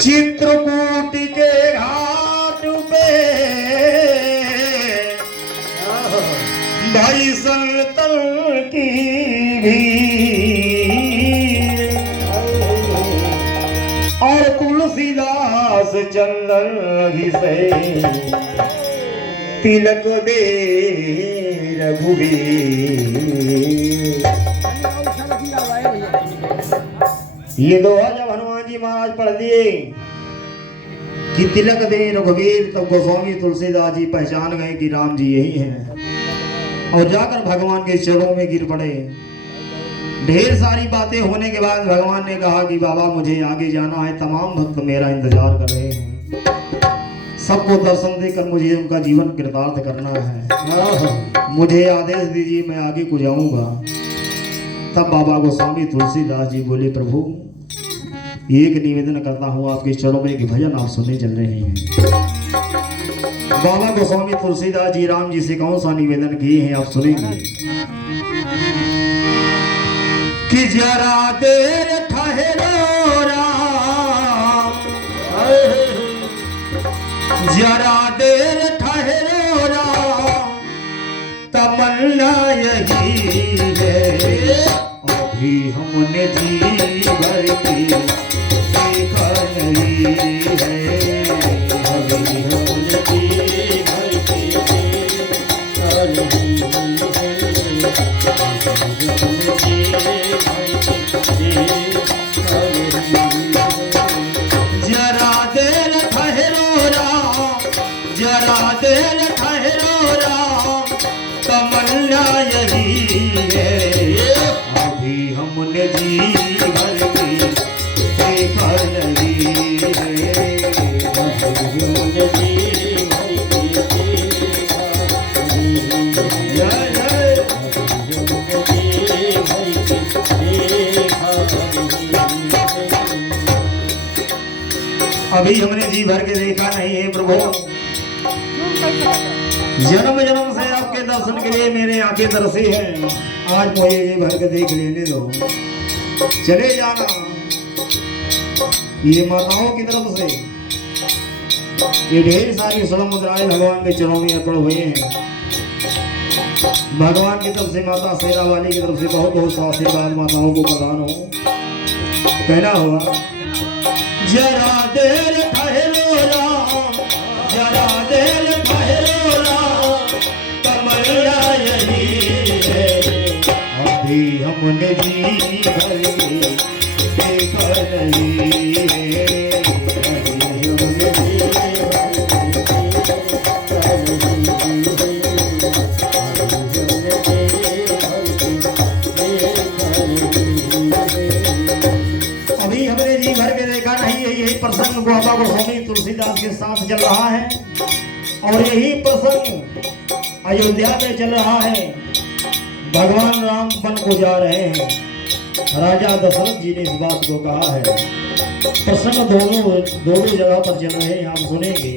चित्रकूट के घाट पे भाई संतन की भीड़ और तुलसीदास चंदन घिसे तिलक दे रघुवीर। ये दोहा जब हनुमान जी महाराज पढ़ दिए कि तिलक दे रघुवीर, तब गोस्वामी तुलसीदास जी पहचान गए कि राम जी यही हैं और जाकर भगवान के चरणों में गिर पड़े। ढेर सारी बातें होने के बाद भगवान ने कहा कि बाबा मुझे आगे जाना है, तमाम भक्त मेरा इंतजार कर रहे हैं, सबको दर्शन देकर मुझे उनका जीवन कृतार्थ करना है, मुझे आदेश दीजिए मैं आगे को जाऊंगा। तब बाबा गोस्वामी तुलसीदास जी बोले प्रभु एक निवेदन करता हूँ आपके चरणों में, एक भजन आप सुनने चल रहे हैं। बाबा गोस्वामी तुलसीदास जी राम जी से कौन सा निवेदन किए हैं आप सुनेंगे कि जरा देर ठहरो राम, जरा देर ठहरो राम, तमन्ना यही है अभी हमने जी भर की देखा नहीं है, अभी हमने जी भर की देखा नहीं है, जरा देर ठहरो राम, जरा देर ठहरो राम, तमन्ना यही है अभी हमने जी भर की देखा नहीं है, अभी हमने जी भर की देखा नहीं है, अभी हमने जी भर के देखा नहीं है प्रभु। जन्म जन्म से आपके दर्शन के लिए मेरे आंखें तरसी हैं, आज मुझे जी भर के देख लेने दो। चले जाना ये माताओं की तरफ से ये ढेर सारी स्वर्ण मुद्राएं भगवान के चरणों में अर्पण हुए हैं। भगवान की तरफ से माता शेरा वाली की तरफ से बहुत बहुत सा आशीर्वाद माताओं को प्रदान हो। कहना हुआ जरा देर ठहरो राम, जरा देर ठहरो राम, तमन्ना यही है अभी हमने जी भर की देखा नहीं है, अभी हमने जी प्रसंग बाबा गोस्वामी तुलसीदास के साथ चल रहा है और यही प्रसंग अयोध्या में चल रहा है। भगवान राम वन को जा रहे हैं, राजा दशरथ जी ने इस बात को कहा है। प्रसंग दोनों जगह पर चल रहे हैं, आप सुनेंगे।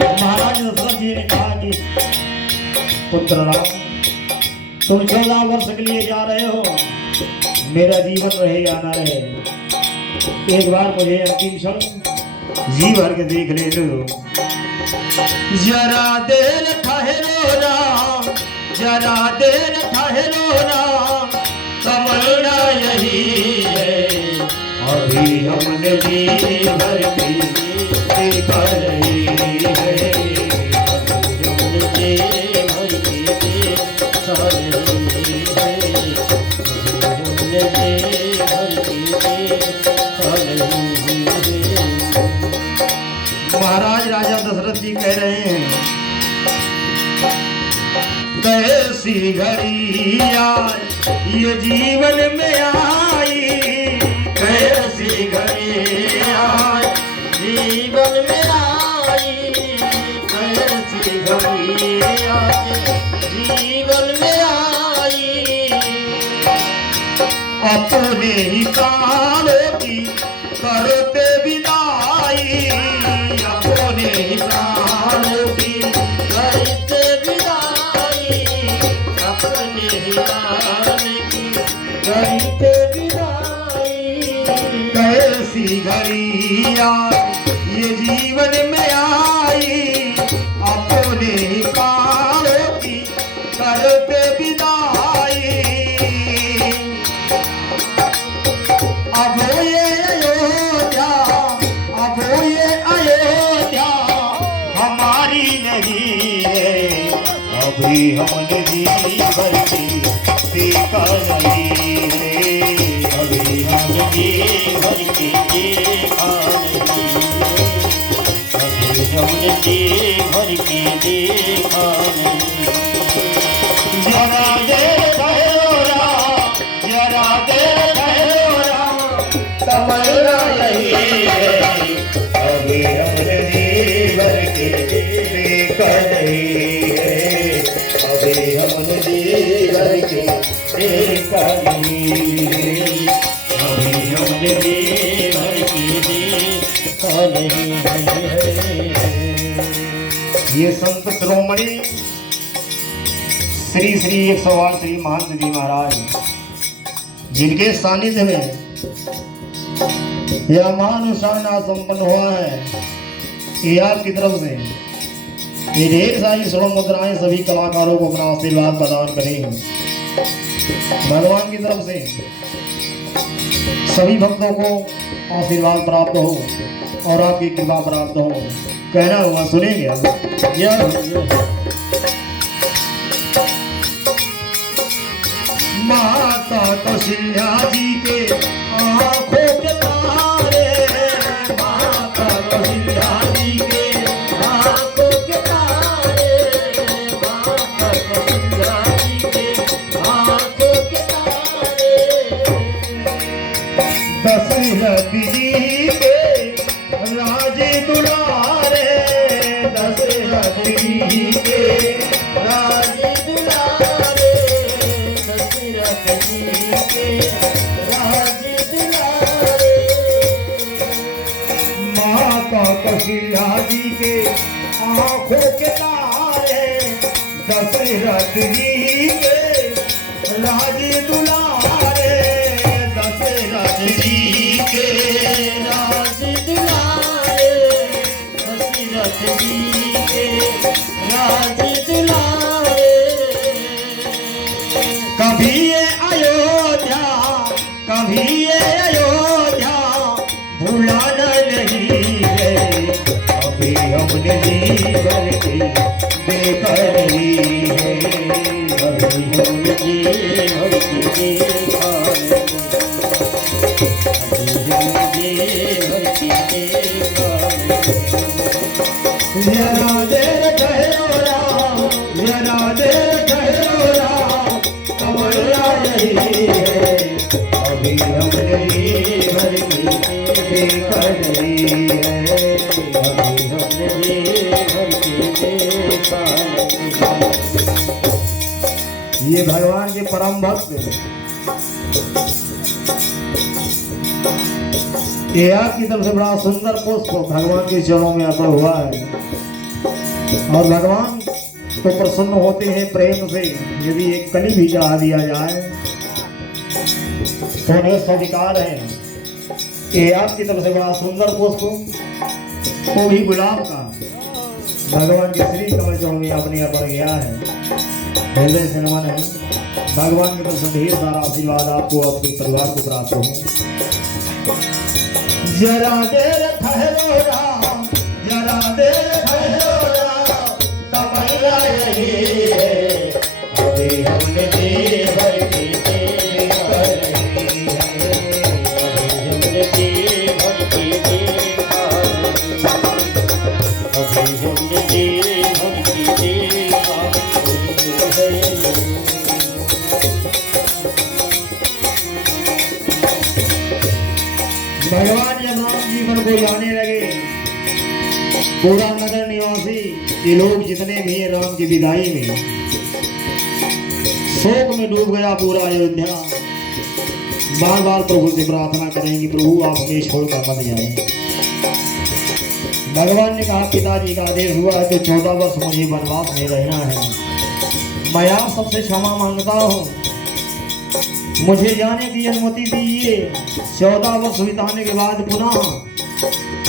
महाराज दशरथ जी ने कहा कि पुत्र राम तुम 14 वर्ष के लिए जा रहे हो, मेरा जीवन रहे या ना रहे, एक बार मुझे अंतिम क्षण जी भर के देख ले लो। जरा देर ठहरो राम, जरा देर ठहरो राम, तमन्ना यही है अभी हमने जी भर की देखा नहीं है, अभी हमने जी भर की देखा नहीं है, अभी हमने जी भर की महाराज राजा दशरथ जी कह रहे हैं कैसी घड़ी आज ये जीवन में आई, कैसी घड़ी आज जीवन में आई, कैसी घड़ी आज जीवन में आई, अपने ही कालों की करते विदाई, अपने ही कालों की करते विदाई, अपने ही कालों की करते विदाई, कैसे ऐसी घड़ी आज ये जीवन में आई, अपने पाँव की करते विदाई। अब ये अयोध्या, अब ये अयोध्या हमारी नहीं है, अभी हमने जी भर के देखा नहीं है, अभी हमने जी भर के देखा नहीं, अभी हमने जी भर के देखा नहीं। जरा देर ठहरो राम, जरा देर ठहरो राम, तमन्ना यही है, अभी हमने जी भर के देखा नहीं है, अभी हमने जी भर के देखा नहीं है, अभी हमने जी भर के देखा नहीं है। ये संत शिरोमणि श्री श्री 108 श्री महंत जी महाराज, जिनके सानिध्य में यह महानुशासन संपन्न हुआ है, ये आपकी तरफ से ये ढेर सारी स्वर्ण मुद्राएं सभी कलाकारों को अपना आशीर्वाद प्रदान करें। भगवान की तरफ से सभी भक्तों को आशीर्वाद प्राप्त हो और आपकी कृपा प्राप्त हो। कहना हुआ सुनेंगे। माता कौशल्या जी के आंखों के तारे, माता कौशल्या जी के आंखों के तारे, माता कौशल्या जी के आंखों के तारे, दशरथ जी के राजे दुलारे, दशरथ जी के राजे दुलारे, दशरथ जी के राजे दुलारे, माता कौशल्या जी के आंखों के तारे, दशरथ जी के राजे दुलारे, दशरथ जी के राजे दुलारे, दशरथ जी के राजे दुलारे। कभी ये अयोध्या, कभी ये अयोध्या भुलाना नहीं है, अभी हमने जी भर के देखा नहीं है, अभी हमने जी भर के देखा नहीं, अभी हमने जी भर के देखा नहीं। जरा देर ठहरो राम, जरा देर ठहरो राम, तमन्ना यही है, अभी हमने जी भर के देखा नहीं है, अभी हमने जी भर के देखा नहीं। ये भगवान के परम भक्त ये आपकी तरफ से बड़ा सुंदर पुष्प भगवान के चरणों में अर्पण हुआ है, और भगवान तो प्रसन्न होते हैं प्रेम से यदि एक कली भी चढ़ा दिया जाए तो उन्हें स्वीकार है। ये आपकी तरफ से बड़ा सुंदर पुष्प वो भी गुलाब का भगवान के श्री कमल चरणों में अपने अर्पण गया है। हृदय से नमन है। भगवान की तरफ से ढेर सारा आशीर्वाद आपको आपके परिवार को प्राप्त हो। जरा देर ठहरो राम, जरा देर ठहरो राम, तमन्ना यही है, अभी हमने जी भर के देखा नहीं है, अभी हमने जी भर के देखा नहीं, अभी हमने जी भर के देखा नहीं। भगवान जब राम जीवन को जाने लगे, पूरा नगर निवासी ये लोग जितने भी हैं राम की विदाई में शोक में डूब गया पूरा अयोध्या। बार बार प्रभु से प्रार्थना करेंगे, प्रभु आप हमें छोड़कर मत जाएं। भगवान ने कहा पिताजी का आदेश हुआ है कि 14 वर्ष मुझे वनवास में रहना है, मैं आप सबसे क्षमा मांगता हूँ। मुझे जाने की अनुमति दीजिए। 14 वर्ष बिताने के बाद पुनः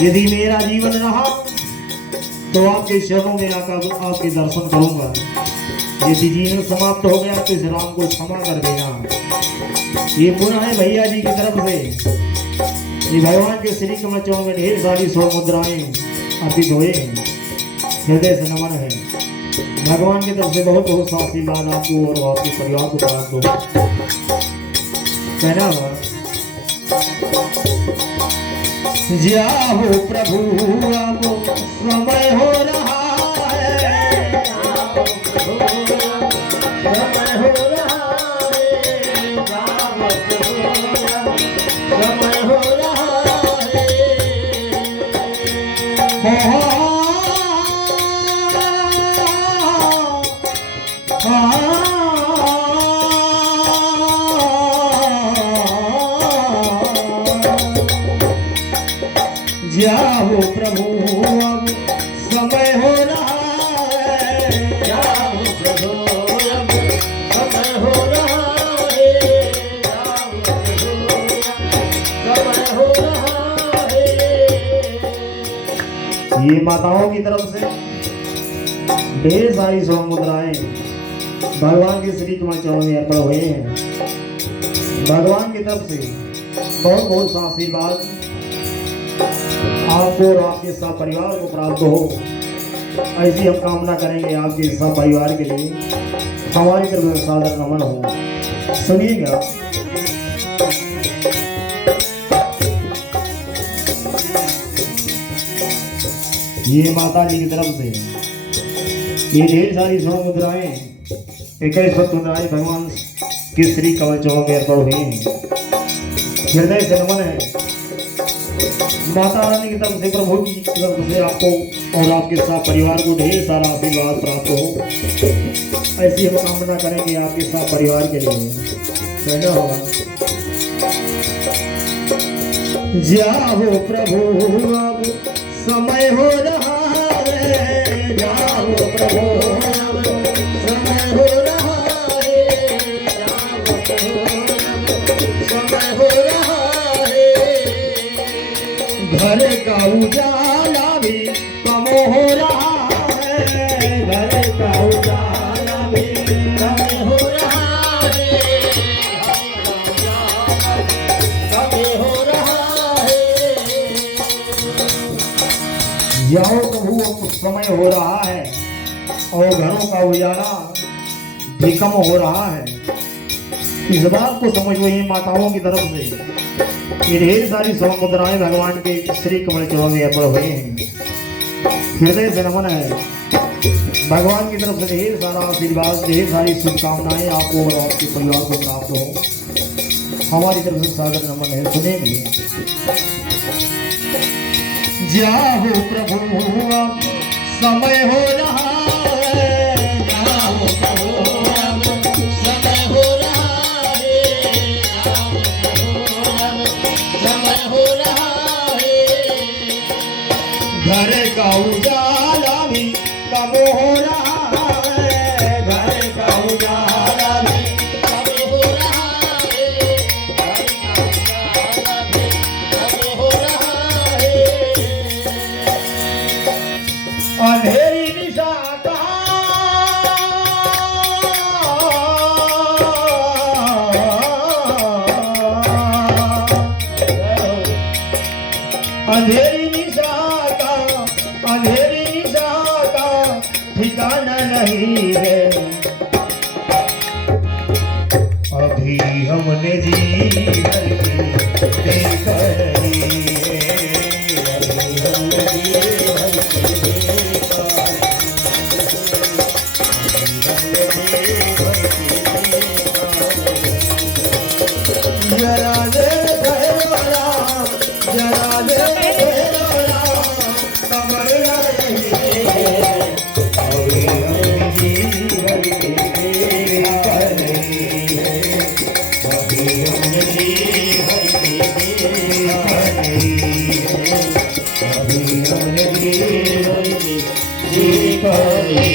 यदि मेरा जीवन रहा तो आपके चरणों में आकर आपके दर्शन करूंगा। यदि जीवन समाप्त हो गया तो इस राम को क्षमा कर देना। ये पुनः है भैया जी की तरफ से। ये भगवान के श्री कमल चौक में ढेर सारी 100 मुद्राएं अर्पित हुए हैं। हृदय से नमन है। भगवान की तरफ से बहुत बहुत आशीर्वाद आपको और आपके परिवार को प्राप्त हो। कहना जाओ प्रभु अब समय हो रहा है, समय हो रहा है, जाओ प्रभु समय हो रहा है। जाओ प्रभु अब समय हो रहा है, जाओ प्रभु अब समय हो रहा है, जाओ प्रभु समय हो रहा है। ये माताओं की तरफ से ढेर सारी 100 मुद्राएं भगवान के श्री कमल चरण में अर्पण हुए हैं। भगवान की तरफ से बहुत बहुत सा आशीर्वाद आपको और आपके सब परिवार को प्राप्त हो। ऐसी हम कामना करेंगे आपके सब परिवार के लिए। हमारी तरफ से सादर नमन हो। सुनिएगा। ये माता जी की तरफ से ये ढेर सारी 100 मुद्राएं 21 मुद्राएं भगवान के श्री कमल चौक में अर्पण हुई हैं। हृदय से नमन है। माता रानी की तरफ से प्रभु की तरफ से आपको और आपके साथ परिवार को ढेर सारा आशीर्वाद प्राप्त हो। ऐसी हम कामना करेंगे आपके साथ परिवार के लिए। कहना होगा जाओ प्रभु अब समय हो रहा है, जाओ प्रभु अब समय हो रहा है, जाओ प्रभु समय हो रहा है। घर का उजाला भी कम हो रहा है, घर का उजाला भी कम हो रहा है, कम हो रहा है। जाओ प्रभु अब समय हो रहा है और घरों का उजाला भी कम हो रहा है। इस बात को समझो। ये माताओं की तरफ से ये ढेर सारी 100 मुद्राएं भगवान के श्री कमल चरण में अर्पण हुए हैं। हृदय से नमन है। भगवान की तरफ से ढेर सारा आशीर्वाद ढेर सारी शुभकामनाएं आपको और आपके परिवार को प्राप्त हो। हमारी तरफ से सादर नमन है। सुनेंगे। जाओ प्रभु अब समय हो रहा है, जाओ प्रभु अब समय हो रहा है, समय हो रहा है। घर का उजाला भी कम हो रहा है, घर का उजाला भी कम हो रहा है, घर का उजाला भी कम हो रहा है। अंधेरी निशा का अंधेरी निशा का ठिकाना नहीं है। अभी हमने जीवन की देखा नहीं है, अभी हमने जीवन की देखा नहीं। जरा दे भैरवरा, जरा दे भैरवरा, कमर नहीं है। अभी हमने जीवन की देखा नहीं है, अभी हमने जीवन की देखा नहीं है, अभी हमने जीवन की देखा नहीं है।